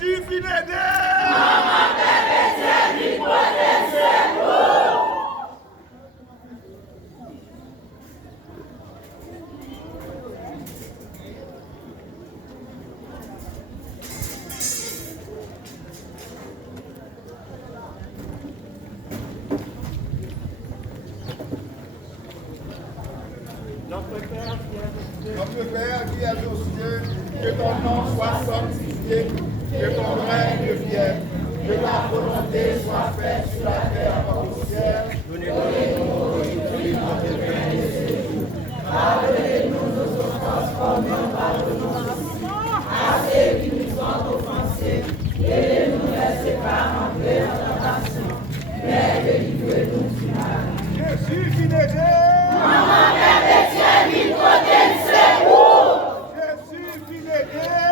Jésus finit aider. Notre Père qui es aux cieux, que ton nom soit sanctifié, que ton règne vienne, que ta volonté soit faite sur la terre comme au ciel. Donnez-nous aujourd'hui notre pain de ce jour. Pardonnez-nous nos offenses comme nous pardonnons à ceux qui nous ont offensés, et ne nous laissez pas entrer en tentation, mais délivrez-nous du mal. Jésus finit aider. Maman, Père de Dieu, il faut Jésus finit aider.